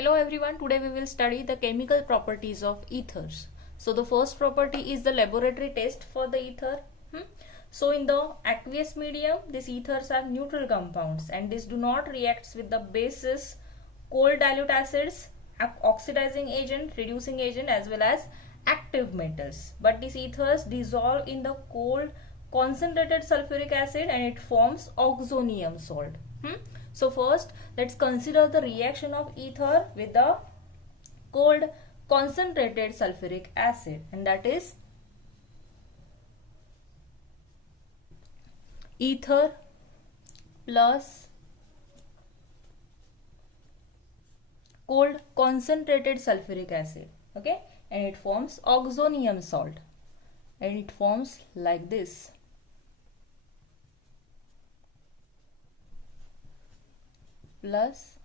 Hello everyone, today we will study the chemical properties of ethers. So the first property is the laboratory test for the ether. So in the aqueous medium, these ethers are neutral compounds and these do not react with the bases, cold dilute acids, oxidizing agent, reducing agent as well as active metals. But these ethers dissolve in the cold concentrated sulfuric acid and it forms oxonium salt. So first let's consider the reaction of ether with the cold concentrated sulfuric acid, and that is ether plus cold concentrated sulfuric acid, okay, and it forms oxonium salt and it forms like this. Plus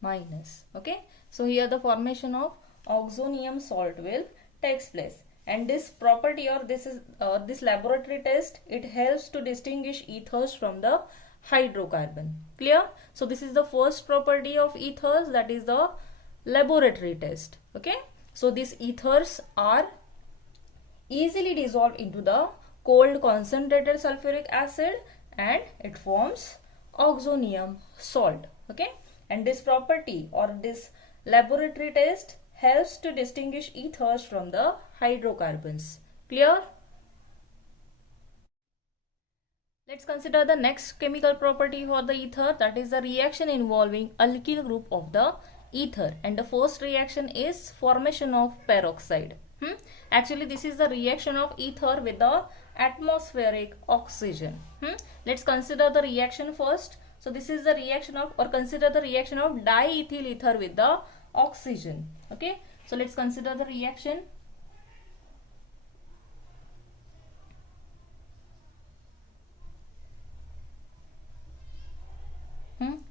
minus, okay. So here the formation of oxonium salt will takes place, and this property or this laboratory test, it helps to distinguish ethers from the hydrocarbon. Clear? So this is the first property of ethers, that is the laboratory test. Okay, so these ethers are easily dissolved into the cold concentrated sulfuric acid and it forms oxonium salt. Okay, and this property or this laboratory test helps to distinguish ethers from the hydrocarbons. Clear? Let's consider the next chemical property for the ether, that is the reaction involving alkyl group of the ether, and the first reaction is formation of peroxide. Actually this is the reaction of ether with the atmospheric oxygen. Let's consider the reaction first. So this is the reaction of, or consider the reaction of diethyl ether with the oxygen. Okay, so let's consider the reaction.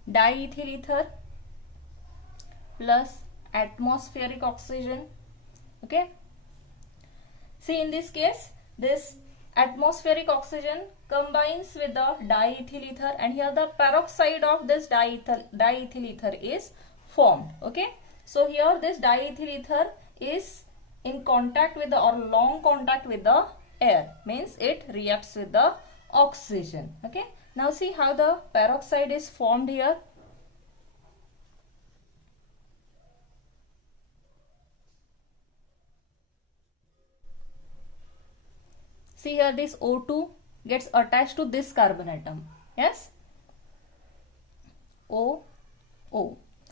Diethyl ether plus atmospheric oxygen. Okay, see in this case this atmospheric oxygen combines with the diethyl ether and here the peroxide of this diethyl ether is formed. Okay, so here this diethyl ether is in contact with the, or long contact with the air, means it reacts with the oxygen. Okay, now see how the peroxide is formed here. See here this O2 gets attached to this carbon atom. Yes, O,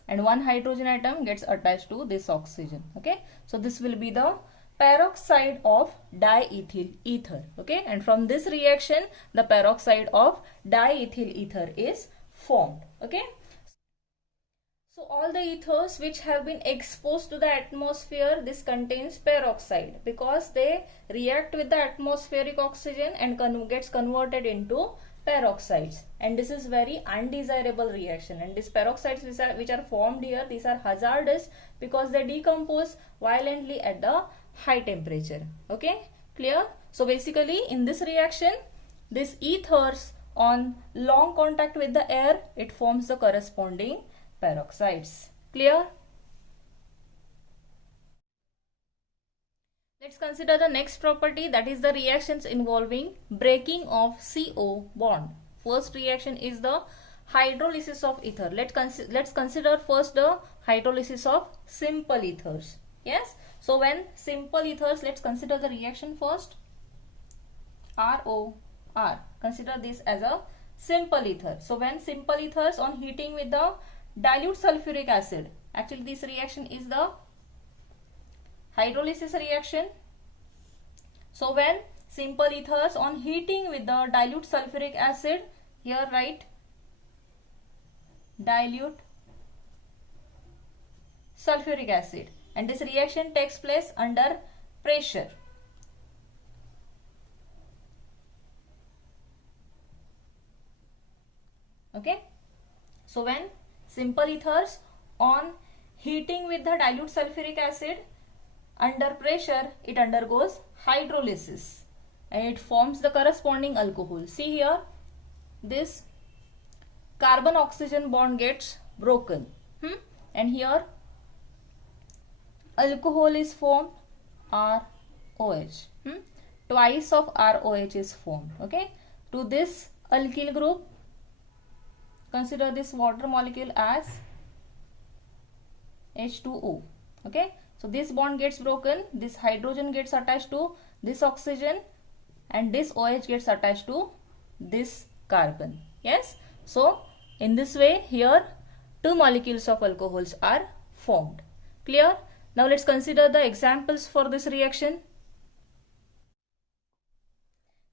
and one hydrogen atom gets attached to this oxygen. Okay, so this will be the peroxide of diethyl ether. Okay, and from this reaction the peroxide of diethyl ether is formed. Okay, so all the ethers which have been exposed to the atmosphere, this contains peroxide because they react with the atmospheric oxygen and gets converted into peroxides, and this is very undesirable reaction, and these peroxides which are formed here, these are hazardous because they decompose violently at the high temperature. Okay, clear? So basically in this reaction, these ethers on long contact with the air, it forms the corresponding peroxides. Clear? Let's consider the next property, that is the reactions involving breaking of CO bond. First reaction is the hydrolysis of ether. Let's consider first the hydrolysis of simple ethers. Yes, so when simple ethers, let's consider the reaction first. ROR, consider this as a simple ether. So when simple ethers on heating with the dilute sulfuric acid, actually this reaction is the hydrolysis reaction. So when simple ethers on heating with the dilute sulfuric acid, here write dilute sulfuric acid, and this reaction takes place under pressure. Okay, so when simple ethers on heating with the dilute sulfuric acid, under pressure it undergoes hydrolysis and it forms the corresponding alcohol. See here, this carbon oxygen bond gets broken and here alcohol is formed? ROH. Twice of ROH is formed. Okay. To this alkyl group, consider this water molecule as H2O. Okay. So this bond gets broken. This hydrogen gets attached to this oxygen, and this OH gets attached to this carbon. Yes. So in this way, here two molecules of alcohols are formed. Clear? Now let's consider the examples for this reaction.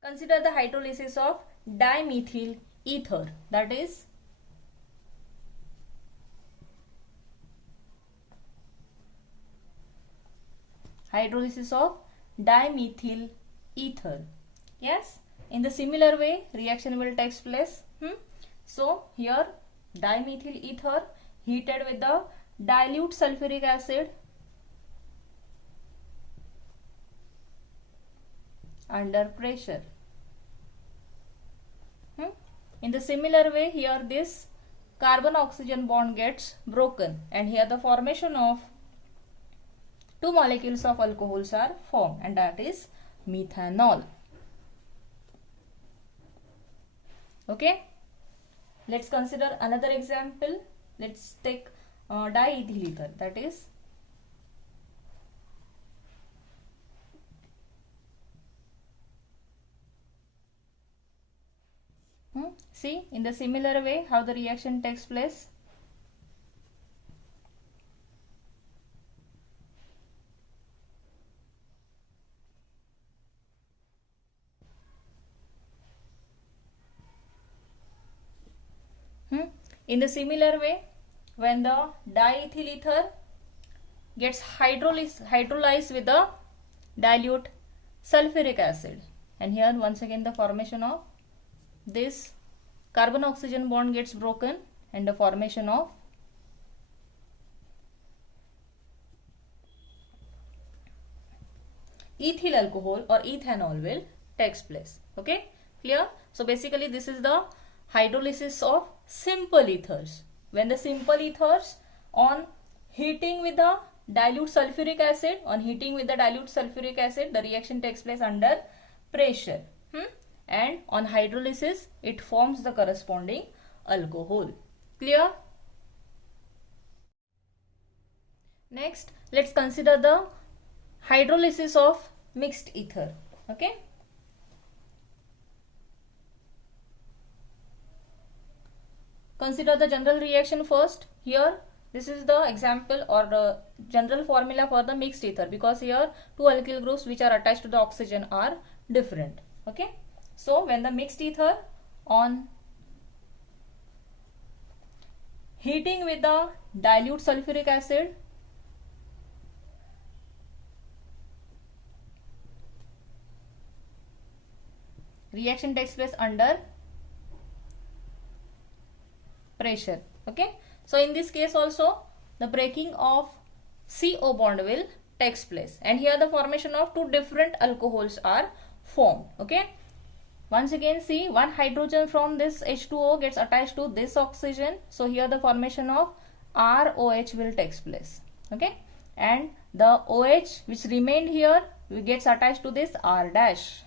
Consider the hydrolysis of dimethyl ether, that is hydrolysis of dimethyl ether. Yes, in the similar way reaction will take place. So here dimethyl ether heated with the dilute sulfuric acid under pressure. In the similar way, here this carbon oxygen bond gets broken, and here the formation of two molecules of alcohols are formed, and that is methanol. Okay, let's consider another example. Let's take diethyl ether, that is see, in the similar way how the reaction takes place. In the similar way, when the diethyl ether gets hydrolyzed with the dilute sulfuric acid, and here once again the formation of this carbon oxygen bond gets broken, and the formation of ethyl alcohol or ethanol will takes place. Okay, clear? So basically this is the hydrolysis of simple ethers. When the simple ethers on heating with the dilute sulfuric acid, the reaction takes place under pressure. And on hydrolysis it forms the corresponding alcohol. Clear? Next, let's consider the hydrolysis of mixed ether. Okay, consider the general reaction first. Here this is the example or the general formula for the mixed ether, because here two alkyl groups which are attached to the oxygen are different. Okay, so when the mixed ether on heating with the dilute sulfuric acid, reaction takes place under pressure. Okay, so in this case also the breaking of CO bond will takes place, and here the formation of two different alcohols are formed. Okay, once again see, one hydrogen from this H2O gets attached to this oxygen, so here the formation of ROH will takes place. Okay, and the OH which remained here gets attached to this R dash.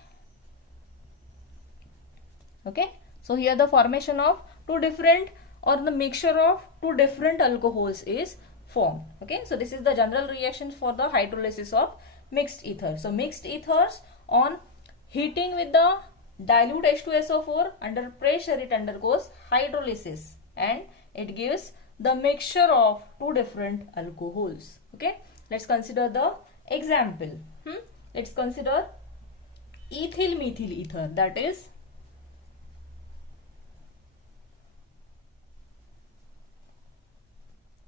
Okay, so here the formation of two different or the mixture of two different alcohols is formed. Okay, so this is the general reaction for the hydrolysis of mixed ether. So mixed ethers on heating with the dilute H2SO4 under pressure it undergoes hydrolysis, and it gives the mixture of two different alcohols. Okay, let's consider the example. Let's consider ethyl methyl ether, that is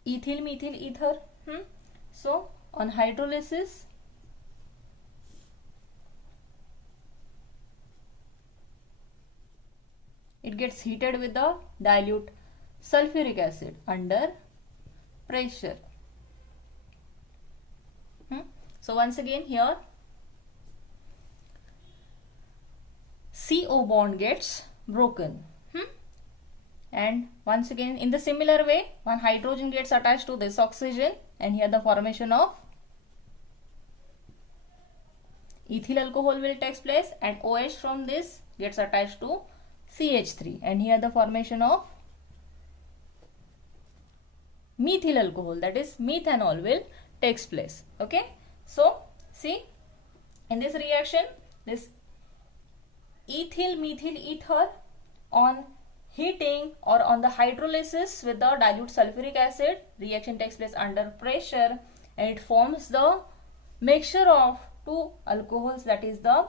ethyl methyl ether. So on hydrolysis it gets heated with the dilute sulfuric acid under pressure. So once again here CO bond gets broken, and once again in the similar way one hydrogen gets attached to this oxygen, and here the formation of ethyl alcohol will takes place, and OH from this gets attached to CH3, and here the formation of methyl alcohol, that is methanol, will takes place. Okay, so see, in this reaction, this ethyl methyl ether, on heating or on the hydrolysis with the dilute sulfuric acid, reaction takes place under pressure, and it forms the mixture of two alcohols, that is the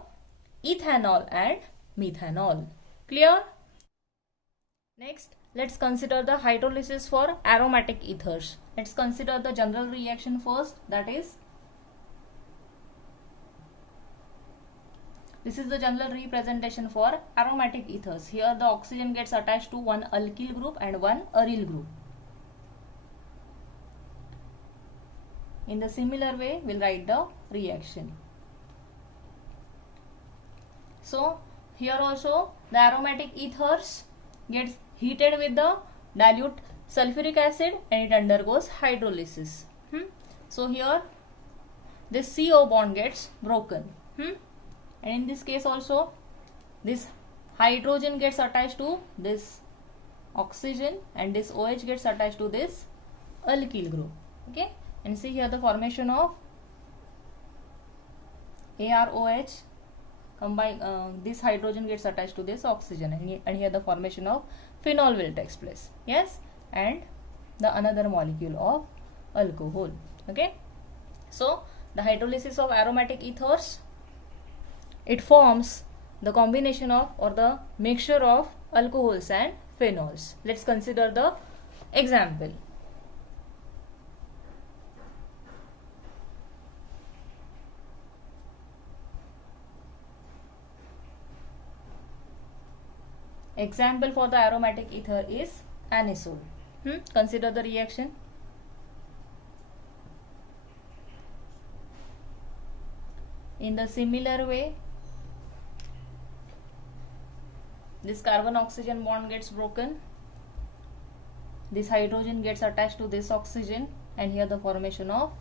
ethanol and methanol. Clear? Next, let's consider the hydrolysis for aromatic ethers. Let's consider the general reaction first, that is, this is the general representation for aromatic ethers. Here the oxygen gets attached to one alkyl group and one aryl group. In the similar way, we'll write the reaction. So here also the aromatic ethers gets heated with the dilute sulfuric acid and it undergoes hydrolysis. So here this CO bond gets broken. And in this case also, this hydrogen gets attached to this oxygen and this OH gets attached to this alkyl group. Okay, and see here the formation of AROH. Combine this hydrogen gets attached to this oxygen, and here the formation of phenol will takes place. Yes, and the another molecule of alcohol. Okay, so the hydrolysis of aromatic ethers, it forms the combination of or the mixture of alcohols and phenols. Let's consider the example. Example for the aromatic ether is anisole. Consider the reaction. In the similar way, this carbon oxygen bond gets broken, this hydrogen gets attached to this oxygen, and here the formation of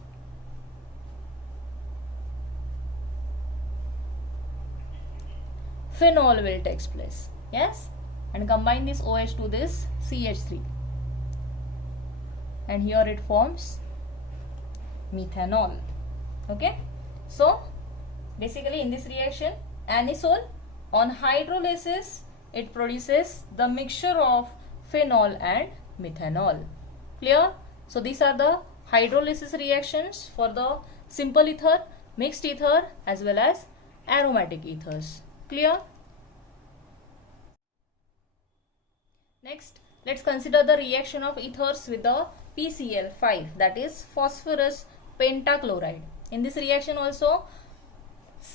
phenol will takes place. Yes, and combine this OH to this CH3, and here it forms methanol. Okay, so basically in this reaction, anisole, on hydrolysis it produces the mixture of phenol and methanol. Clear? So these are the hydrolysis reactions for the simple ether, mixed ether as well as aromatic ethers. Clear? Next, let's consider the reaction of ethers with the PCl5, that is phosphorus pentachloride. In this reaction also,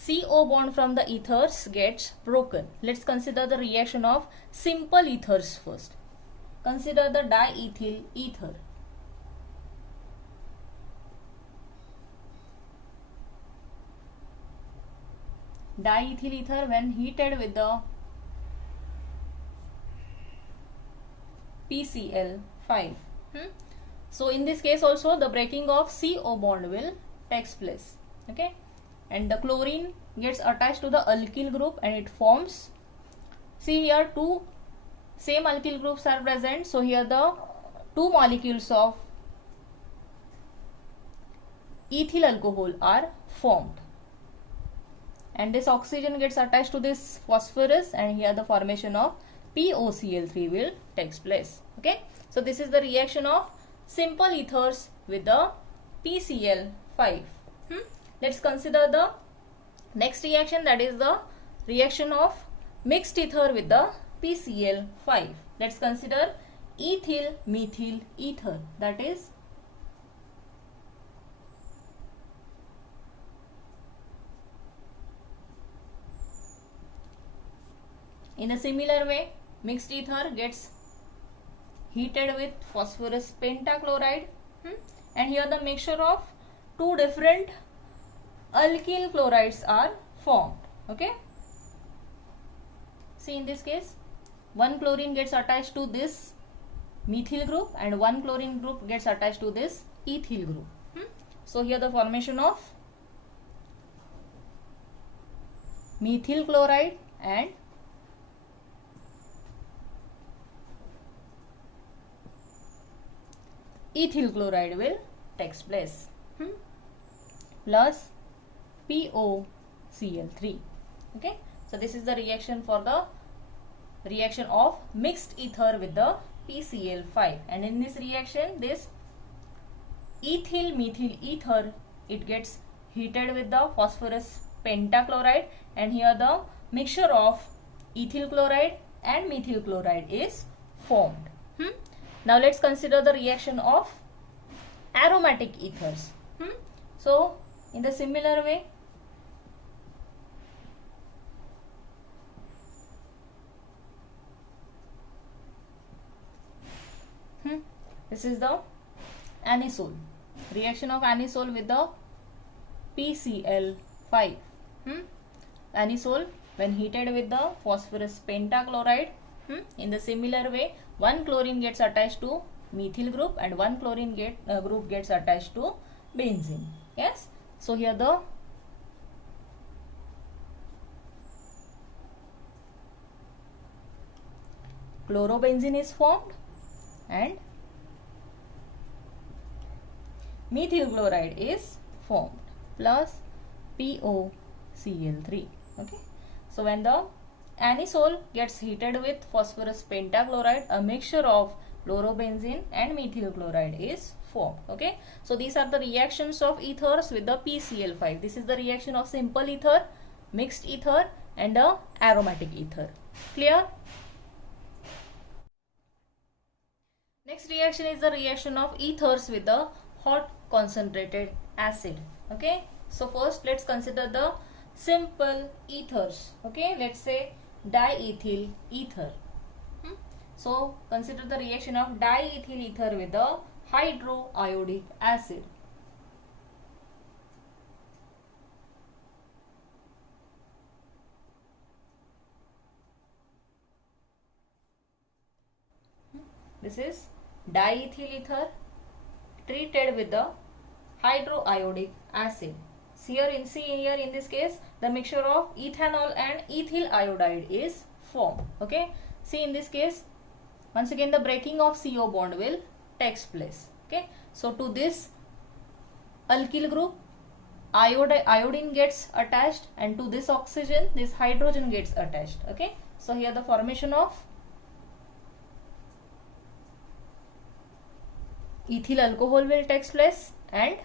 CO bond from the ethers gets broken. Let's consider the reaction of simple ethers first. Consider the diethyl ether. Diethyl ether, when heated with the PCl5. So in this case also the breaking of CO bond will takes place. Okay, and the chlorine gets attached to the alkyl group and it forms, see here two same alkyl groups are present, so here the two molecules of ethyl alcohol are formed, and this oxygen gets attached to this phosphorus, and here the formation of POCl3 will takes place. Okay, so this is the reaction of simple ethers with the PCl5. Let's consider the next reaction, that is the reaction of mixed ether with the PCl5. Let's consider ethyl methyl ether, that is in a similar way, mixed ether gets heated with phosphorus pentachloride, and here the mixture of two different alkyl chlorides are formed. Okay, see in this case, one chlorine gets attached to this methyl group and one chlorine group gets attached to this ethyl group. So here the formation of methyl chloride and ethyl chloride will takes place. Plus POCl3. Okay, so this is the reaction for the reaction of mixed ether with the PCl5, and in this reaction this ethyl methyl ether, it gets heated with the phosphorus pentachloride, and here the mixture of ethyl chloride and methyl chloride is formed. Now let's consider the reaction of aromatic ethers. So in the similar way, this is the anisole, reaction of anisole with the PCl5. Anisole when heated with the phosphorus pentachloride, in the similar way, one chlorine gets attached to methyl group and one chlorine group gets attached to benzene. Yes, so here the chlorobenzene is formed and methyl chloride is formed plus POCl3. Okay, so when the anisole gets heated with phosphorus pentachloride, a mixture of chlorobenzene and methyl chloride is formed. Okay, so these are the reactions of ethers with the PCl5. This is the reaction of simple ether, mixed ether and the aromatic ether. Clear? Next reaction is the reaction of ethers with the hot concentrated acid. Okay, so first let's consider the simple ethers. Okay, let's say diethyl ether. So consider the reaction of diethyl ether with the hydroiodic acid. This is diethyl ether treated with the hydroiodic acid. Here in this case the mixture of ethanol and ethyl iodide is formed. Okay, see in this case once again the breaking of CO bond will takes place. Okay, so to this alkyl group iodine gets attached, and to this oxygen this hydrogen gets attached. Okay, so here the formation of ethyl alcohol will take place and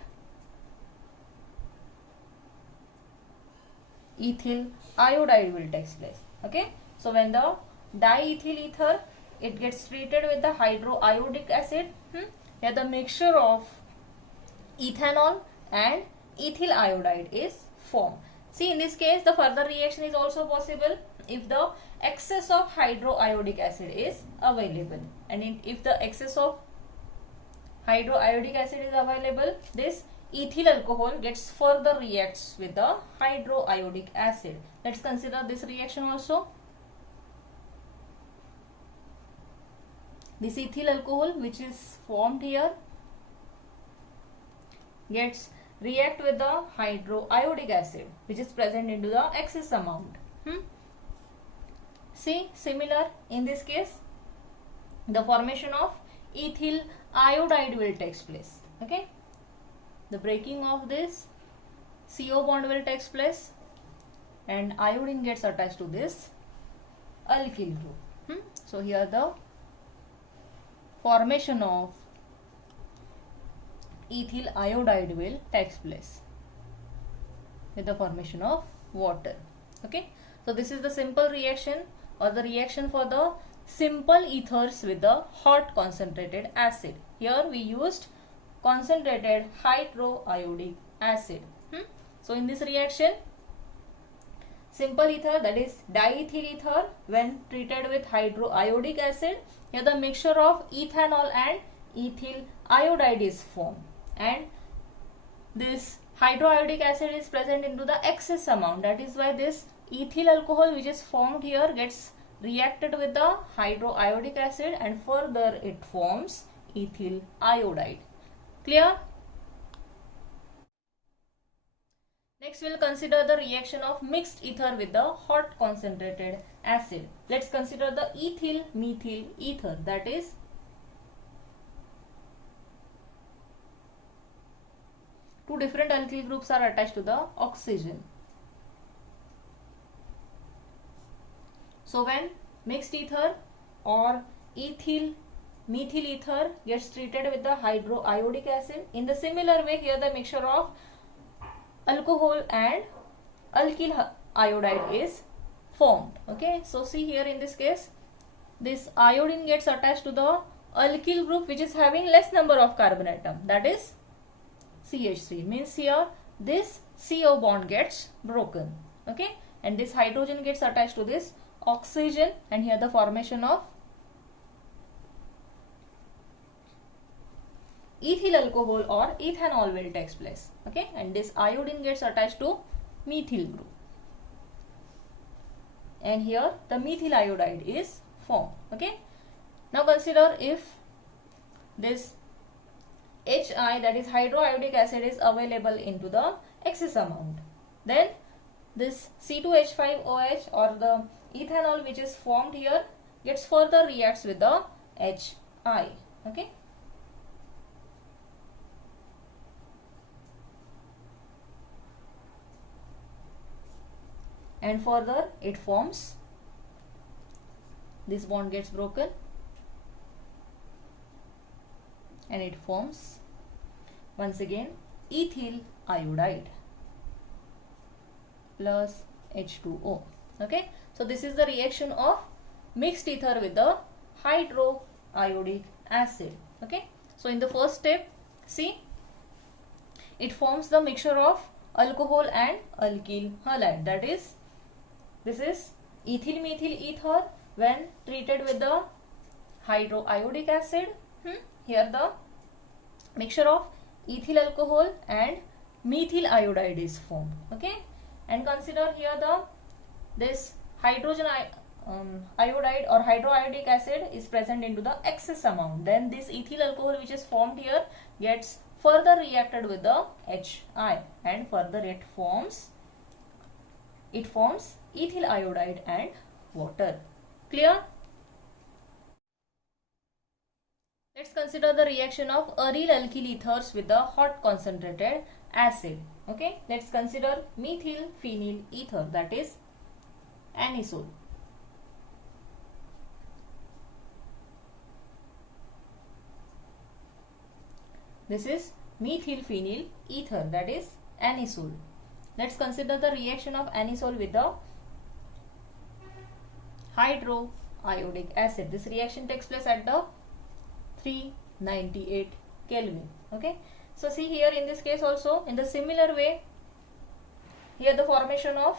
ethyl iodide will take place. Okay, so when the diethyl ether it gets treated with the hydroiodic acid, here the mixture of ethanol and ethyl iodide is formed. See in this case the further reaction is also possible if the excess of hydroiodic acid is available, and if the excess of hydroiodic acid is available, this ethyl alcohol gets further reacts with the hydroiodic acid. Let's consider this reaction also. This ethyl alcohol which is formed here gets react with the hydroiodic acid which is present into the excess amount. See similar in this case the formation of ethyl iodide will take place. Okay, the breaking of this CO bond will take place and iodine gets attached to this alkyl group. So here the formation of ethyl iodide will take place with the formation of water. Okay, so this is the simple reaction or the reaction for the simple ethers with the hot concentrated acid. Here we used concentrated hydroiodic acid. So in this reaction simple ether, that is diethyl ether, when treated with hydroiodic acid, here the mixture of ethanol and ethyl iodide is formed, and this hydroiodic acid is present into the excess amount. That is why this ethyl alcohol which is formed here gets reacted with the hydroiodic acid and further it forms ethyl iodide. Clear? Next, we'll consider the reaction of mixed ether with the hot concentrated acid. Let's consider the ethyl methyl ether, that is two different alkyl groups are attached to the oxygen. So when mixed ether or ethyl methyl ether gets treated with the hydroiodic acid, in the similar way here the mixture of alcohol and alkyl iodide is formed. Okay, so see here in this case, this iodine gets attached to the alkyl group which is having less number of carbon atom, that is CH3. Means here this CO bond gets broken. Okay, and this hydrogen gets attached to this oxygen, and here the formation of ethyl alcohol or ethanol will takes place. Okay, and this iodine gets attached to methyl group, and here the methyl iodide is formed. Okay, now consider if this HI, that is hydroiodic acid, is available into the excess amount, then this C2H5OH or the ethanol which is formed here gets further reacts with the HI. Okay, and further it forms, this bond gets broken and it forms once again ethyl iodide plus H2O. Okay, so this is the reaction of mixed ether with the hydroiodic acid. Okay, so in the first step, see, it forms the mixture of alcohol and alkyl halide, that is, this is ethyl methyl ether when treated with the hydroiodic acid. Here the mixture of ethyl alcohol and methyl iodide is formed. Okay, and consider here this hydrogen iodide or hydroiodic acid is present into the excess amount. Then this ethyl alcohol which is formed here gets further reacted with the HI, and further it forms ethyl iodide and water. Clear? Let's consider the reaction of aryl alkyl ethers with the hot concentrated acid. Okay, let's consider methyl phenyl ether, that is anisole. This is methyl phenyl ether, that is anisole. Let's consider the reaction of anisole with the hydroiodic acid. This reaction takes place at the 398 Kelvin. Okay, so see here in this case also, in the similar way, here the formation of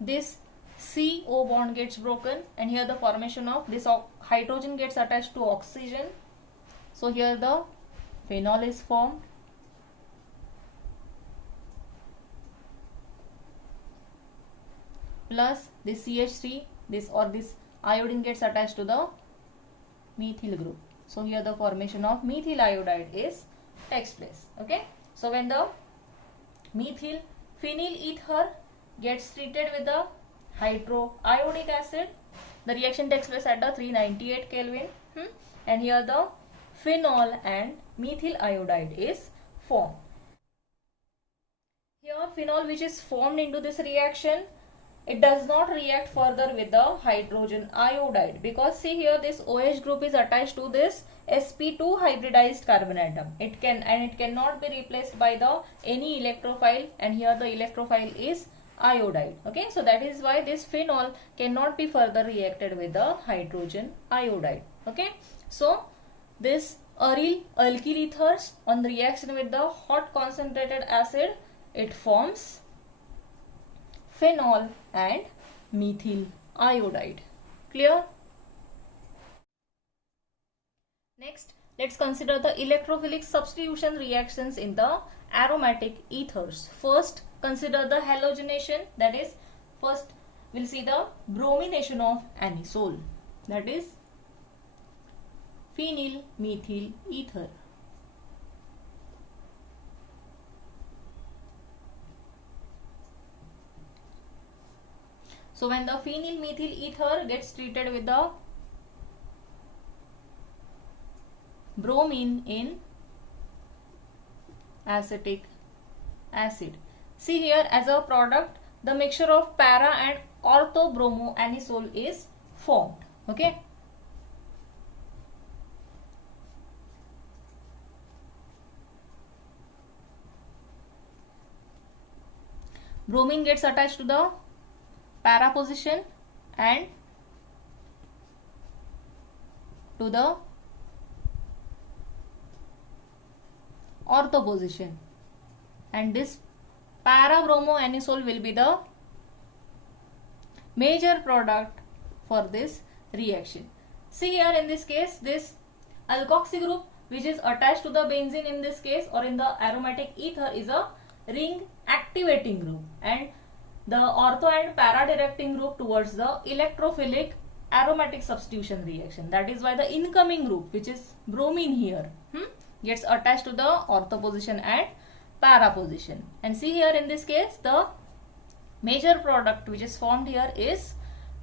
this CO bond gets broken, and here the formation of this hydrogen gets attached to oxygen. So here the phenol is formed, plus this CH3, this iodine gets attached to the methyl group. So here the formation of methyl iodide takes place. Okay, so when the methyl phenyl ether gets treated with the hydroiodic acid, the reaction takes place at the 398 Kelvin, and here the phenol and methyl iodide is formed. Here phenol which is formed into this reaction, it does not react further with the hydrogen iodide, because see here this OH group is attached to this sp2 hybridized carbon atom. It cannot be replaced by the any electrophile, and here the electrophile is iodide. Okay, so that is why this phenol cannot be further reacted with the hydrogen iodide. Okay, so this aryl alkyl ethers on the reaction with the hot concentrated acid, it forms phenol and methyl iodide. Clear? Next, let's consider the electrophilic substitution reactions in the aromatic ethers. First, consider the halogenation, that is, first we'll see the bromination of anisole, that is phenyl methyl ether. So when the phenyl methyl ether gets treated with the bromine in acetic acid, see here, as a product the mixture of para and orthobromoanisole is formed. Okay. Bromine gets attached to the para position and to the ortho position, and this para bromoanisole will be the major product for this reaction. See here, in this case, this alkoxy group which is attached to the benzene in this case or in the aromatic ether is a ring activating group, and the ortho and para directing group towards the electrophilic aromatic substitution reaction. That is why the incoming group, which is bromine here, gets attached to the ortho position and para position. And see here, in this case, the major product which is formed here is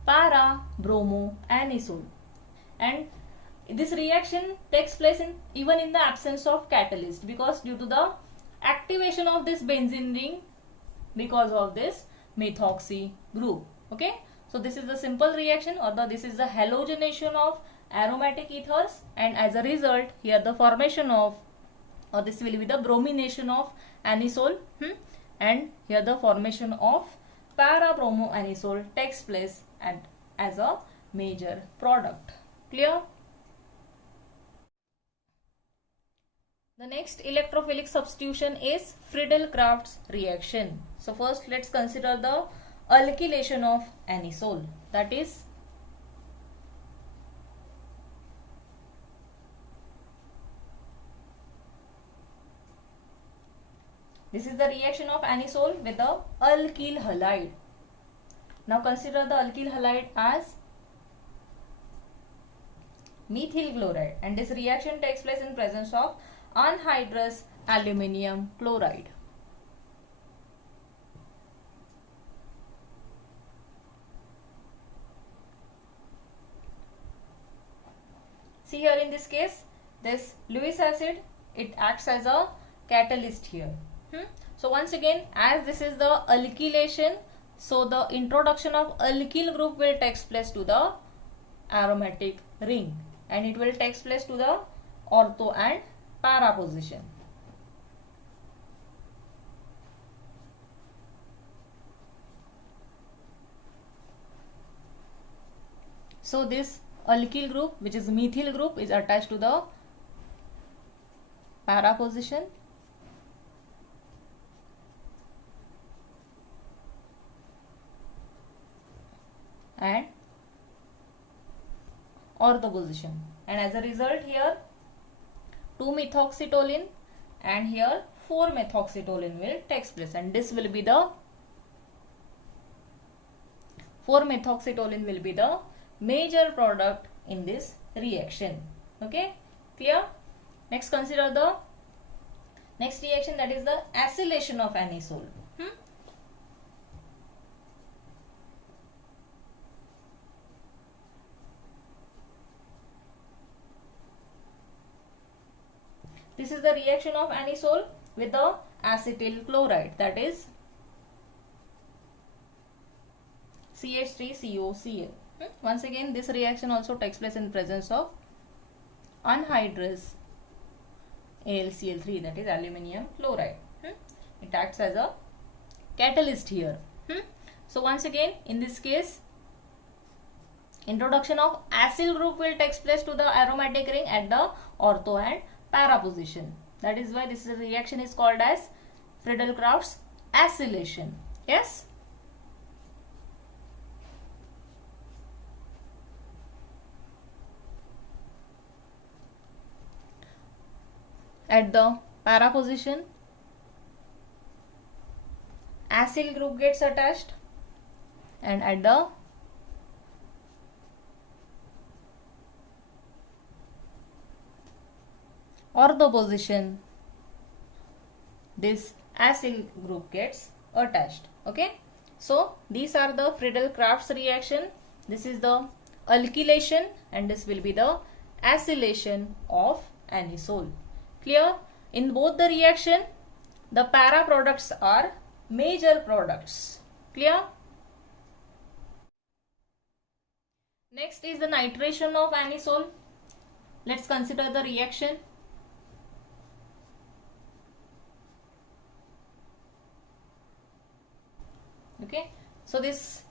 para bromoanisole, and this reaction takes place even in the absence of catalyst, because due to the activation of this benzene ring because of this methoxy group. Okay, so this is the simple reaction, or this is the halogenation of aromatic ethers, and as a result here the formation of, or this will be the bromination of anisole, and here the formation of para bromoanisole takes place as a major product. Clear? The next electrophilic substitution is Friedel-Crafts reaction. So first let's consider the alkylation of anisole. That is, this is the reaction of anisole with the alkyl halide. Now consider the alkyl halide as methyl chloride, and this reaction takes place in presence of anhydrous aluminium chloride. See here, in this case, this Lewis acid, it acts as a catalyst here. So once again, as this is the alkylation, so the introduction of alkyl group will take place to the aromatic ring, and it will take place to the ortho and para position. So this alkyl group, which is methyl group, is attached to the para position, and ortho position, and as a result here 2-methoxytoluene and here 4-methoxytoluene will take place, and this will be the 4-methoxytoluene will be the major product in this reaction. Okay, clear? Next, consider the next reaction, that is the acylation of anisole. This is the reaction of anisole with the acetyl chloride, that is CH3COCl. Once again, this reaction also takes place in presence of anhydrous AlCl3, that is aluminium chloride. It acts as a catalyst here. So once again, in this case, introduction of acyl group will take place to the aromatic ring at the ortho and para position. That is why this reaction is called as Friedel-Crafts acylation. Yes? At the para position, acyl group gets attached, and at the ortho position, this acyl group gets attached. Okay, So these are the Friedel-Crafts reaction. This is the alkylation and this will be the acylation of anisole. Clear? In both the reaction, the para products are major products. Clear? Next is the nitration of anisole. Let's consider the reaction. Okay, so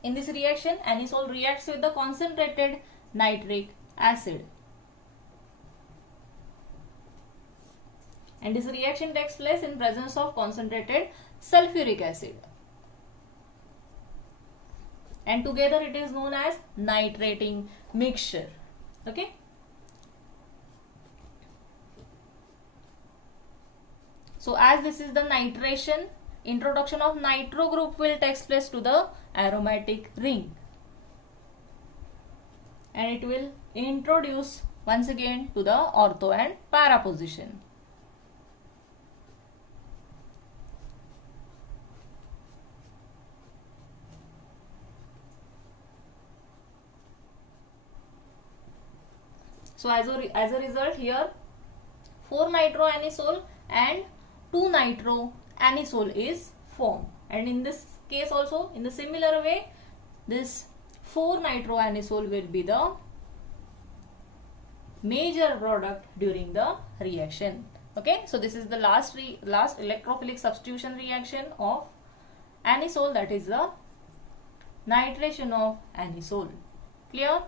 in this reaction, anisole reacts with the concentrated nitric acid, and this reaction takes place in presence of concentrated sulfuric acid, and together it is known as nitrating mixture. Okay, so as this is the nitration, introduction of nitro group will take place to the aromatic ring, and it will introduce once again to the ortho and para position. So as a result here 4-nitroanisole and 2-nitroanisole is formed, and in this case also in the similar way this 4-nitroanisole will be the major product during the reaction. Okay, so this is the last electrophilic substitution reaction of anisole, that is the nitration of anisole. Clear?